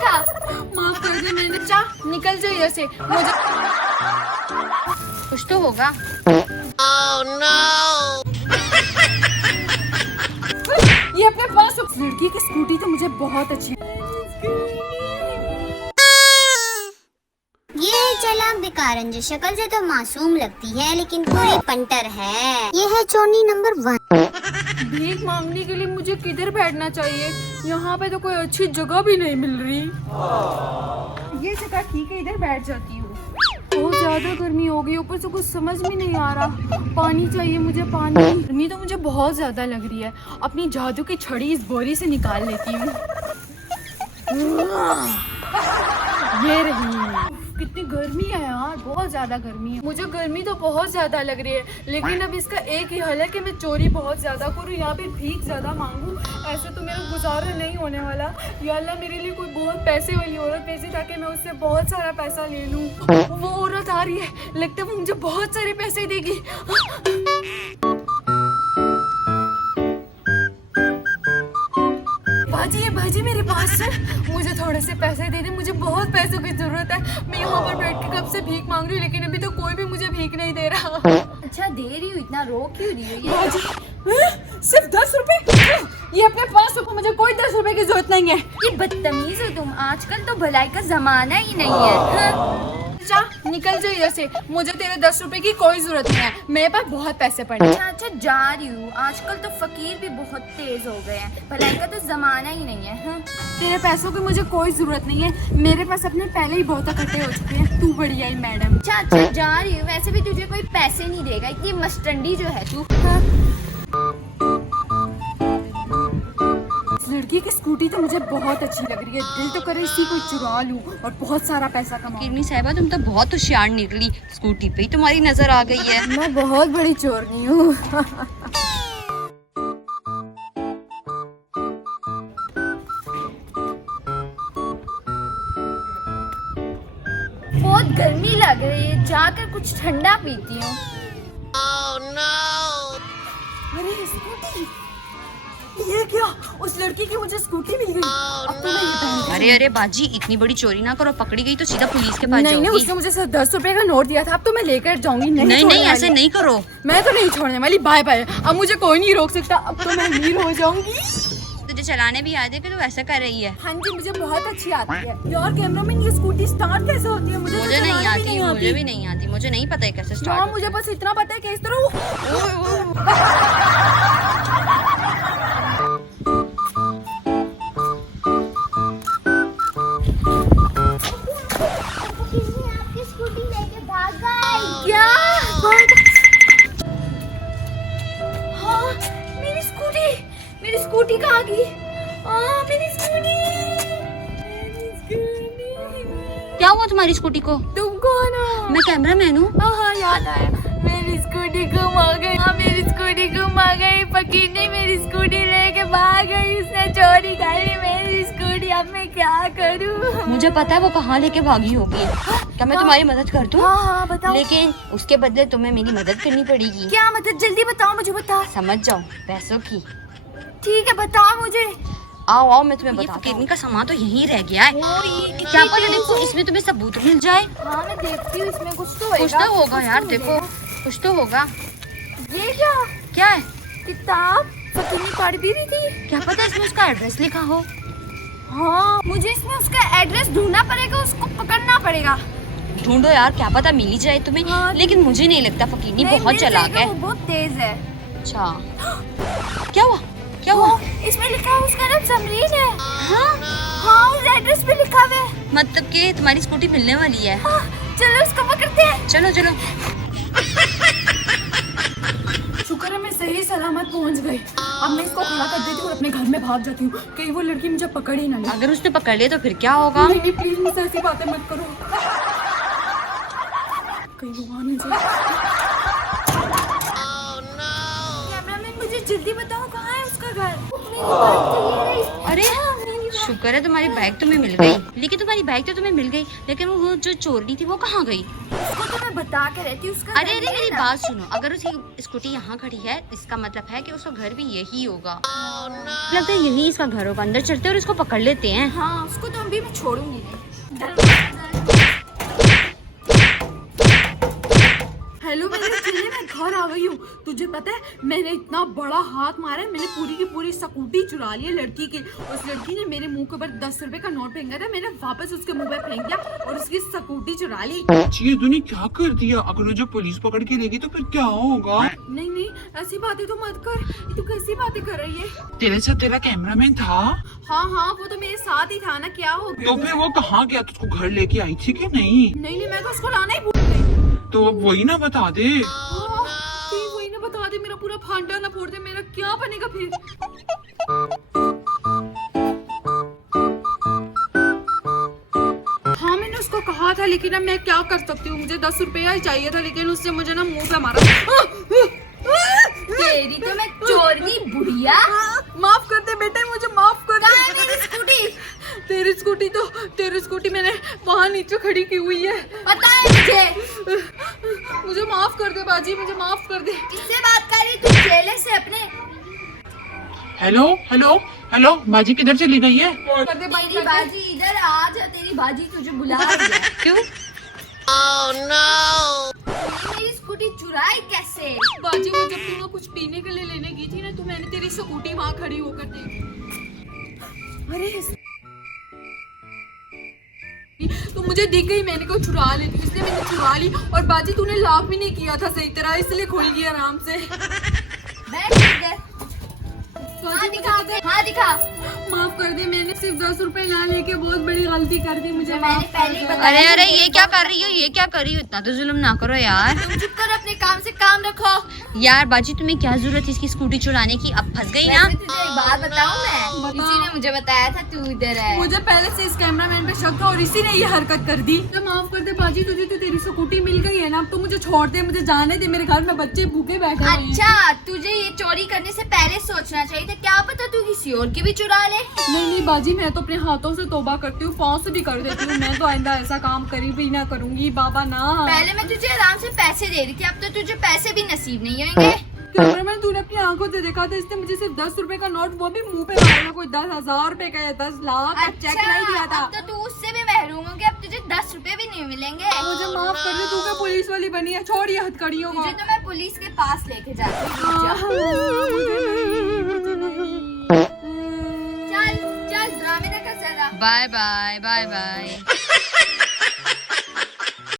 देखा? माफ कर दे, मैंने निकल जाए इधर से, मुझे कुछ तो होगा। Oh no! ये अपने पास लड़की की स्कूटी तो मुझे बहुत अच्छी। ये चला बेकारंज, शक्ल से तो मासूम लगती है लेकिन पूरी पंटर है। ये है चोनी नंबर 1। भीख मांगने के लिए मुझे किधर बैठना चाहिए? यहाँ पे तो कोई अच्छी जगह भी नहीं मिल रही। ये जगह ठीक है, इधर बैठ जाती हूँ। बहुत ज्यादा गर्मी हो गई, ऊपर से कुछ समझ में नहीं आ रहा। पानी चाहिए मुझे, पानी। गर्मी तो मुझे बहुत ज्यादा लग रही है। अपनी जादू की छड़ी इस बोरी से निकाल लेती हूँ। ये रही। कितनी गर्मी है यार, बहुत ज्यादा गर्मी है। मुझे गर्मी तो बहुत ज्यादा लग रही है, लेकिन अब इसका एक ही हल है कि मैं चोरी बहुत ज्यादा करूँ, यहाँ पे भीख ज्यादा मांगू। ऐसे तो मेरा गुजारा नहीं होने वाला। या अल्लाह, मेरे लिए कोई बहुत पैसे वाली औरत भेजे ताकि मैं उससे बहुत सारा पैसा ले लूँ। वो औरत आ रही है, लगता है वो मुझे बहुत सारे पैसे देगी। बाजी मेरे पास है, मुझे थोड़े से पैसे दे दे, मुझे बहुत पैसों की जरूरत है। मैं यहाँ पर बैठ के कब से भीख मांग रही हूँ, लेकिन अभी तो कोई भी मुझे भीख नहीं दे रहा। अच्छा दे रही हूँ, इतना रो क्यों रही हो? ये सिर्फ 10 रुपए? ये अपने पास रखो, मुझे कोई 10 रुपए की जरूरत नहीं है। ये बदतमीज हो तुम, आजकल तो भलाई का जमाना ही नहीं है। हाँ? निकल जाए इधर से, मुझे तेरे 10 रुपए की कोई जरूरत नहीं है। मेरे पास बहुत पैसे पड़े। अच्छा जा रही हूँ। आजकल तो फकीर भी बहुत तेज हो गए हैं, भलाई का तो जमाना ही नहीं है। हाँ? तेरे पैसों की मुझे कोई जरूरत नहीं है, मेरे पास अपने पहले ही बहुत इकट्ठे हो चुके हैं। तू बड़ी आई मैडम। अच्छा जा रही हूँ, वैसे भी तुझे कोई पैसे नहीं देगा, इतनी मस्टंडी जो है तू। हाँ? लड़की की स्कूटी तो मुझे बहुत अच्छी लग रही है, दिल तो करे इसी को चुरा लूं और बहुत सारा पैसा कमाऊं। किरनी साहिबा, तुम तो बहुत होशियार निकली, स्कूटी पे ही तुम्हारी नजर आ गई है। मैं बहुत बड़ी चोरनी हूँ। बहुत गर्मी लग रही है, जाकर कुछ ठंडा पीती हूँ। Oh no! अरे स्कूटी, ये क्या? उस लड़की की मुझे स्कूटी मिल गई। अब तो मैं ये पहन। अरे बाजी, इतनी बड़ी चोरी ना करो, पकड़ी गई तो सीधा पुलिस के पास नहीं जाओगी। उसने मुझे सिर्फ 10 रुपए का नोट दिया था, अब तो मैं लेकर जाऊंगी। नहीं छोड़ने ऐसे वाली। नहीं करो। मैं तो नहीं छोड़ने वाली। बाय बाय, अब मुझे कोई नहीं रोक सकता, अब तो मैं अमीर हो जाऊंगी। तुझे चलाने भी याद है कि तू ऐसा कर रही है? हाँ जी, मुझे बहुत अच्छी आती है। यार कैमरामैन, ये स्कूटी स्टार्ट कैसे होती है? मुझे तो नहीं चलाना भी आती, मुझे भी नहीं आती, मुझे नहीं पता है कैसे हाँ, स्टार्ट। मुझे बस इतना पता है कि इस तरह आपकी स्कूटी लेके भाग गई। क्या? हाँ, मेरी स्कूटी कहाँ गई? मेरी स्कूटी। क्या हुआ तुम्हारी स्कूटी को? तुम कौन हो? मैं कैमरामैन हूँ। हाँ याद आया, मेरी स्कूटी गुम हो गई। हाँ, मेरी स्कूटी गुम हो गई। फकीर ने मेरी स्कूटी लेके भाग गई, उसने चोरी कर ली मेरी स्कूटी। अब मैं क्या करूँ? मुझे पता है वो कहाँ लेके भागी होगी। क्या मैं तुम्हारी मदद कर दूँ? हाँ बताओ। लेकिन उसके बदले तुम्हें मेरी मदद करनी पड़ेगी। क्या मदद? जल्दी बताओ, मुझे बताओ। समझ जाओ, पैसों की। ठीक है, बताओ मुझे। आओ मैं तुम्हें बताती हूँ। का सामान तो यहीं रह गया है। क्या पता देखो इसमें तुम्हें सबूत मिल जाए। हाँ, मैं देखती हूँ, इसमें कुछ तो कुछ तो होगा यार, देखो कुछ तो होगा। ये क्या? क्या है? किताब फकीर ने पढ़ भी रही थी। क्या पता इसमें उसका एड्रेस लिखा हो। हाँ, मुझे इसमें उसका एड्रेस ढूंढना पड़ेगा, उसको पकड़ना पड़ेगा। ढूंढो यार, क्या पता मिल ही जाए तुम्हें। हाँ, लेकिन मुझे नहीं लगता, फकीरनी नहीं, बहुत मिल चालाक जाएगा, है। वो बहुत तेज है। अच्छा क्या हुआ? क्या हुआ? इसमें लिखा है उसका नाम समरीन है। हाँ? हाँ, उस एड्रेस पे लिखा हुआ है। मतलब कि तुम्हारी स्कूटी मिलने वाली है। हाँ, चलो उसको पकड़ते हैं। चलो चलो। शुक्र है मैं सही सलामत पहुंच गई। अब मैं इसको खड़ा कर देती हूँ और अपने घर में भाग जाती हूँ, कहीं वो लड़की मुझे पकड़ ही ना ले। अगर उसने पकड़ लिया तो फिर क्या होगा? नहीं प्लीज, मुझसे ऐसी बातें मत करो, कहीं वो आ ना जाए। कैमरामैन, मुझे जल्दी बताओ कहाँ है उसका घर। मेरी बात तो ये रही। अरे शुक्र है तुम्हारी बाइक तुम्हें मिल गई। लेकिन तुम्हारी बाइक तो तुम्हें मिल गई, लेकिन वो जो चोरनी थी वो कहाँ गई? उसको तो मैं बता के रहती हूँ उसका अरे घर अरे नहीं है मेरी ना। बात सुनो, अगर उसकी स्कूटी यहाँ खड़ी है इसका मतलब है कि उसका घर भी यही होगा। लगता है यही इसका घर होगा। अंदर चलते हैं और इसको पकड़ लेते हैं। हाँ उसको तो अभी मैं छोड़ूंगी नहीं। हेलो मेरे चेले, मैं घर आ गई हूँ। तुझे पता है मैंने इतना बड़ा हाथ मारा है, मैंने पूरी की पूरी स्कूटी चुरा ली है लड़की की। उस लड़की ने मेरे मुंह के ऊपर 10 रुपए का नोट फेंका था, मैंने वापस उसके मुंह पे फेंक दिया और उसकी स्कूटी चुरा ली। ये तूने क्या कर दिया? अगर मुझे पुलिस पकड़ के लेगी तो फिर क्या होगा? नहीं नहीं ऐसी बातें तो मत कर। ये तू कैसी बातें कर रही है? तेरे साथ तेरा कैमरामैन था? हाँ हाँ वो तो मेरे साथ ही था ना, क्या हो गया? तो फिर वो कहाँ गया? तो उसको घर लेके आई थी कि नहीं? नहीं मैं तो उसको लाना ही भूल गई। तो अब वही ना बता दे। वही ना बता दे, मेरा पूरा फांडा ना फोड़ दे, मेरा क्या बनेगा फिर? हाँ मैंने उसको कहा था, लेकिन अब मैं क्या कर सकती हूँ, मुझे 10 रुपया ही चाहिए था, लेकिन उससे मुझे ना मुंह पे मारा। तेरी तो मैं चोरनी बुढ़िया। माफ कर दे बेटे, मुझे माफ कर दे। मेरी स्कूटी तेरी स्कूटी मैंने वहाँ नीचे खड़ी की हुई है। पता है मुझे। मुझे माफ कर दे बाजी, मुझे माफ कर दे। किससे बात कर रही तू? चेले से अपने। हेलो हेलो हेलो, बाजी किधर चली गई है? कर दे बाजी, तेरी बाजी इधर आ जा, तेरी बाजी तुझे बुला रही है। क्यों? मेरी स्कूटी चुराई कैसे? बाजी वो जब तू ना कुछ पीने के लिए लेने गई थी ना, तो मैंने तेरी स्कूटी वहाँ खड़ी होकर देखी। अरे तो मुझे दिख गई, मैंने को चुरा ली थी, इसलिए मैंने चुरा ली। और बाजी तूने लॉक भी नहीं किया था सही तरह, इसलिए खुल गई आराम से। बैठ इधर। हाँ दिखा दे, हाँ दिखा। माफ कर दे, मैंने सिर्फ 10 रुपए ना लेके बहुत बड़ी गलती कर दी, मुझे मैंने पहले ही बताया। अरे अरे ये क्या कर रही हो, ये क्या कर रही हो? इतना तो जुल्म ना करो यार। तुम चुप कर, अपने काम से काम रखो। यार बाजी तुम्हें क्या जरूरत है इसकी स्कूटी चुराने की? अब फंस गई ना। तुझे एक बात बताऊं मैं? बता। इसी ने मुझे बताया था तू इधर है। मुझे पहले से इस कैमरामैन पे शक था और इसी ने ये हरकत कर दी। तो माफ कर दे बाजी, तुझे तो तेरी स्कूटी मिल गई है ना, अब तो मुझे छोड़ दे, मुझे जाने दे, मेरे घर में बच्चे भूखे बैठे हैं। अच्छा तुझे ये चोरी करने से पहले सोचना चाहिए था, क्या पता तू किसी और की भी चुरा ले। नहीं बाजी, मैं तो अपने हाथों से तौबा करती हूँ, पाँव से भी कर देती हूँ। मैं तो आइंदा ऐसा काम करी भी ना करूंगी बाबा ना। पहले मैं तुझे आराम से पैसे दे रही थी, अब तो तुझे पैसे भी नसीब नहीं होंगे। कैमरामैन तूने अपनी आंखों से देखा था, इसने मुझे सिर्फ 10 रुपए का नोट, वो भी मुंह पे मारा, कोई 10,000 रुपए का या 10 लाख का चेक नहीं दिया था। अब तो तू उससे भी महरूम हो गया, अब तुझे 10 रुपए भी नहीं मिलेंगे। मुझे माफ कर दे, तू क्या पुलिस वाली बनी है? छोड़ ये हथकड़ियों को। तुझे तो मैं पुलिस के पास लेके जाती हूँ। चल चल ड्रामे ना कर ज्यादा। Bye bye bye bye.